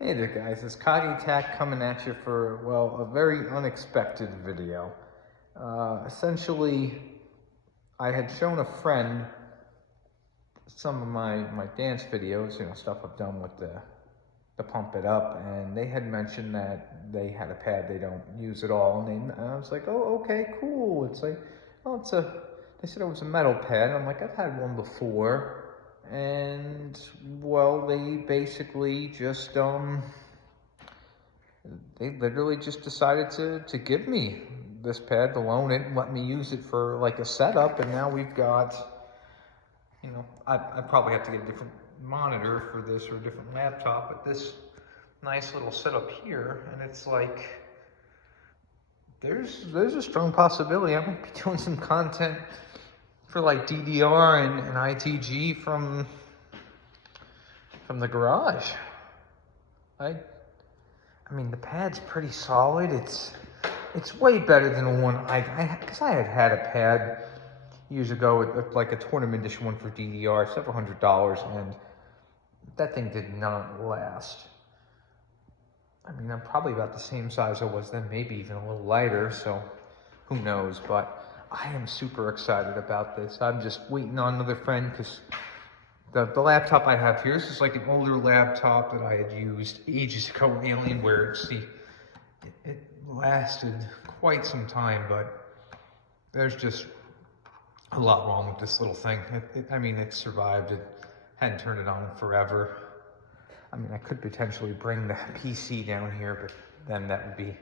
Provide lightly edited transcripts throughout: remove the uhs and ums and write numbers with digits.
Hey there guys, it's Coggy Tack coming at you for, well, a very unexpected video. Essentially, I had shown a friend some of my dance videos, stuff I've done with the Pump It Up, and they had mentioned that they had a pad they don't use at all, and I was like, oh, okay, cool. It's like, oh, they said it was a metal pad, and I'm like, I've had one before. And well, they basically just they literally just decided to give me this pad, to loan it, and let me use it for like a setup. And now we've got, I probably have to get a different monitor for this or a different laptop, but this nice little setup here, and it's like there's a strong possibility I might be doing some content for like DDR and ITG from the garage. I mean, the pad's pretty solid. It's way better than the one because I had a pad years ago, with like a tournament edition one for DDR, several $100s, and that thing did not last. I mean, I'm probably about the same size I was then, maybe even a little lighter, so who knows, but I am super excited about this. I'm just waiting on another friend because the laptop I have here, this is like an older laptop that I had used ages ago in Alienware. See, it lasted quite some time, but there's just a lot wrong with this little thing. I mean, it survived. It hadn't turned it on in forever. I mean, I could potentially bring the PC down here, but then that would be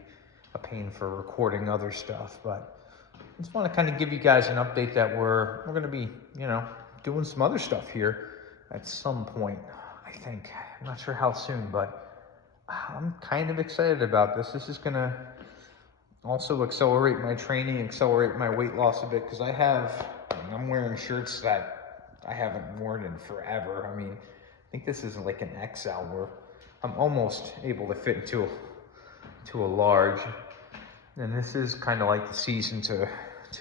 a pain for recording other stuff. But I just want to kind of give you guys an update that we're going to be, doing some other stuff here at some point, I think. I'm not sure how soon, but I'm kind of excited about this. This is going to also accelerate my training, accelerate my weight loss a bit, because I'm wearing shirts that I haven't worn in forever. I mean, I think this is like an XL where I'm almost able to fit into a large. And this is kind of like the season to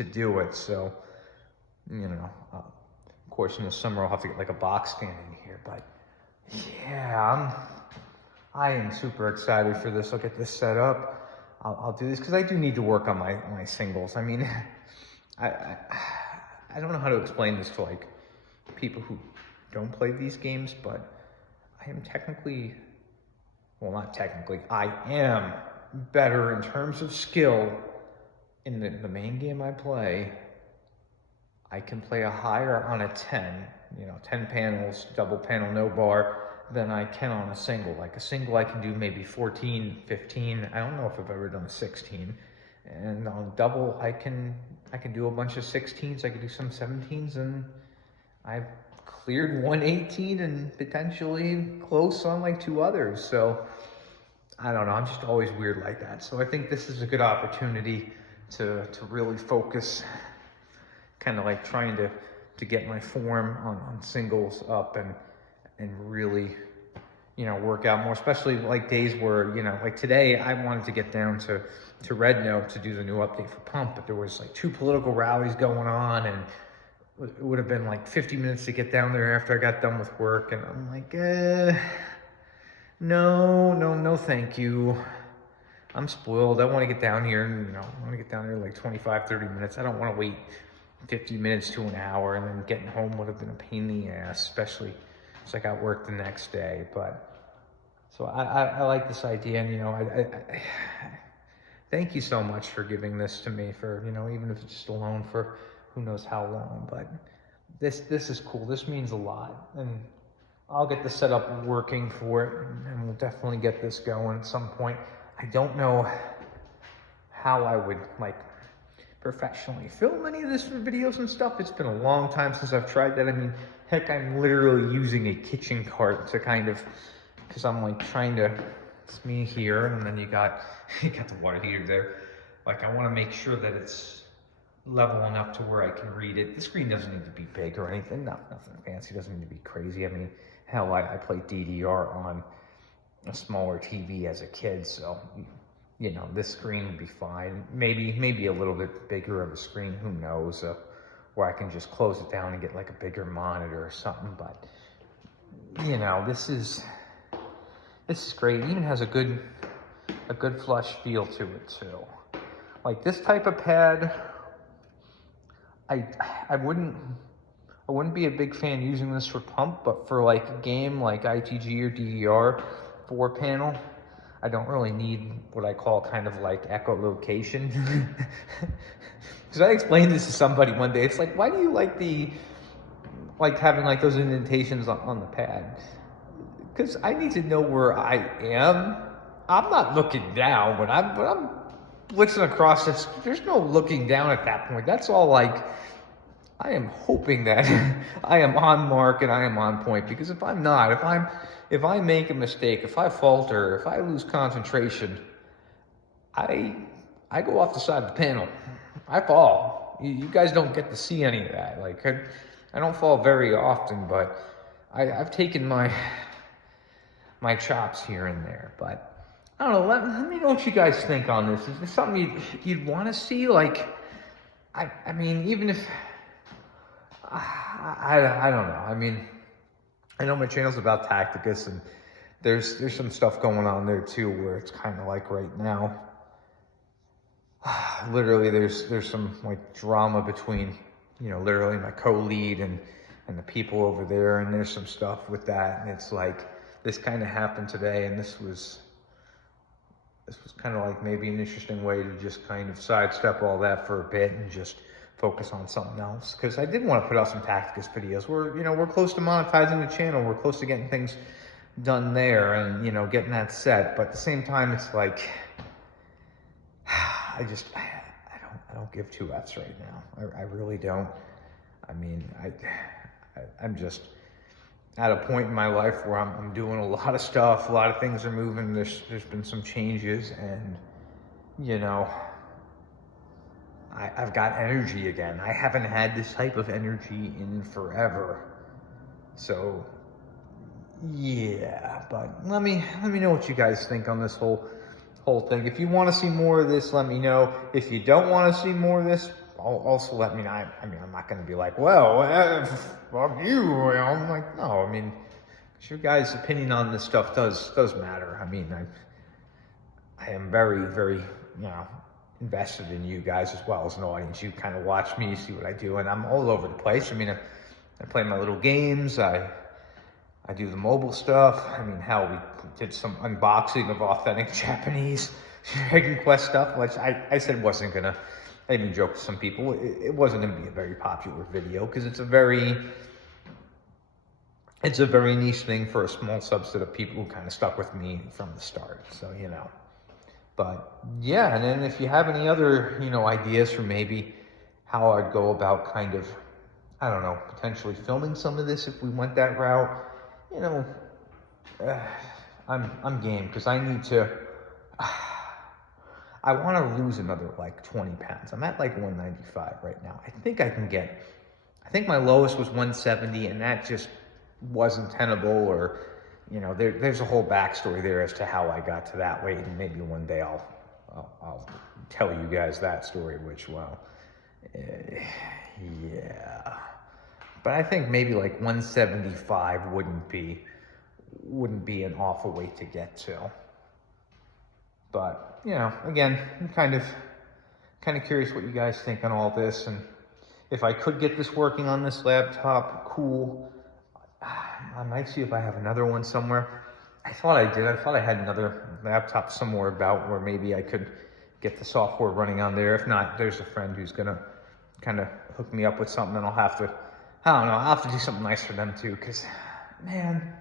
do it. So, of course in the summer I'll have to get like a box fan in here. But yeah, I am super excited for this. I'll get this set up. I'll do this because I do need to work on my singles. I mean, I don't know how to explain this to like people who don't play these games, but I am technically, well, not technically, I am better in terms of skill in the main game I play. I can play a higher on a 10, 10 panels, double panel, no bar, than I can on a single. Like a single I can do maybe 14, 15. I don't know if I've ever done a 16. And on double I can do a bunch of 16s. I could do some 17s, and I've cleared 118 and potentially close on like 2 others. So I don't know, I'm just always weird like that. So I think this is a good opportunity to really focus, kind of like trying to get my form on singles up and really, work out more, especially like days where, like today I wanted to get down to Red Note to do the new update for Pump, but there was like 2 political rallies going on, and it would have been like 50 minutes to get down there after I got done with work, and I'm like, no, thank you. I'm spoiled. I want to get down here and, I want to get down there like 25, 30 minutes. I don't want to wait 50 minutes to an hour, and then getting home would have been a pain in the ass, especially because I got work the next day. But so I like this idea, and, I thank you so much for giving this to me for, even if it's just a loan for who knows how long. But this is cool. This means a lot, and I'll get the setup working for it, and we'll definitely get this going at some point. I don't know how I would like professionally film any of this for videos and stuff. It's been a long time since I've tried that. I mean, heck, I'm literally using a kitchen cart to kind of, because I'm like trying to, it's me here, and then you got the water heater there. Like, I want to make sure that it's level enough to where I can read it. The screen doesn't need to be big or anything. Nothing fancy. It doesn't need to be crazy. I mean, hell, I played DDR on a smaller TV as a kid, so this screen would be fine. Maybe a little bit bigger of a screen. Who knows? Where I can just close it down and get like a bigger monitor or something. But this This is great. It even has a good flush feel to it too. Like this type of pad, I wouldn't be a big fan using this for pump, but for like a game like ITG or DDR 4-panel, I don't really need what I call kind of like echolocation. Because I explained this to somebody one day. It's like, why do you like having like those indentations on the pad? Because I need to know where I am. I'm not looking down when I'm blitzing across this. There's no looking down at that point. That's all like, I am hoping that I am on mark and I am on point. Because if I'm not, if I make a mistake, if I falter, if I lose concentration, I go off the side of the panel. I fall. You guys don't get to see any of that. Like I don't fall very often, but I've taken my chops here and there. But I don't know. Let me know what you guys think on this. Is this something you'd want to see? Like, I mean, even if I don't know. I mean, I know my channel's about Tacticus, and there's some stuff going on there too, where it's kind of like right now, literally there's some like drama between, you know, literally my co-lead and the people over there, and there's some stuff with that, and it's like this kind of happened today, and this was kind of like maybe an interesting way to just kind of sidestep all that for a bit and just focus on something else. Because I did want to put out some Tacticus videos. We're close to monetizing the channel. We're close to getting things done there and, you know, getting that set. But at the same time, it's like, I don't give two F's right now. I really don't. I mean, I'm just at a point in my life where I'm doing a lot of stuff. A lot of things are moving. There's been some changes, and, you know, I've got energy again. I haven't had this type of energy in forever. So, yeah, but let me know what you guys think on this whole thing. If you want to see more of this, let me know. If you don't want to see more of this, also let me know. I mean, I'm not going to be like, well, fuck you. I'm like, no, I mean, your guys' opinion on this stuff does matter. I mean, I am very, very, you know, invested in you guys as well as an audience. You kind of watch me, see what I do, and I'm all over the place. I mean, I play my little games. I do the mobile stuff. I mean, hell, we did some unboxing of authentic Japanese Dragon Quest stuff, which I said wasn't gonna. I even joked to some people. It wasn't gonna be a very popular video because it's a very niche thing for a small subset of people who kind of stuck with me from the start. So, you know. But yeah, and then if you have any other, you know, ideas for maybe how I'd go about kind of, I don't know, potentially filming some of this if we went that route, you know, I'm game, because I need to, I want to lose another like 20 pounds. I'm at like 195 right now. I think my lowest was 170, and that just wasn't tenable, or, you know, there's a whole backstory there as to how I got to that weight, and maybe one day I'll tell you guys that story, which, well, yeah. But I think maybe like 175 wouldn't be an awful weight to get to. But, you know, again, I'm kind of curious what you guys think on all this, and if I could get this working on this laptop, cool. I might see if I have another one somewhere. I thought I did. I thought I had another laptop somewhere about where maybe I could get the software running on there. If not, there's a friend who's gonna kind of hook me up with something, and I'll have to do something nice for them too, because, man,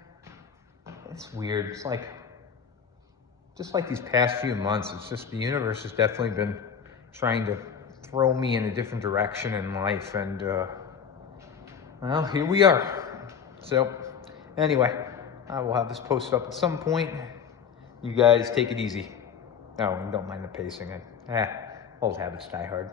it's weird. It's like, just like these past few months, it's just the universe has definitely been trying to throw me in a different direction in life, and well, here we are. So, anyway, I will have this posted up at some point. You guys take it easy. No, and don't mind the pacing. Old habits die hard.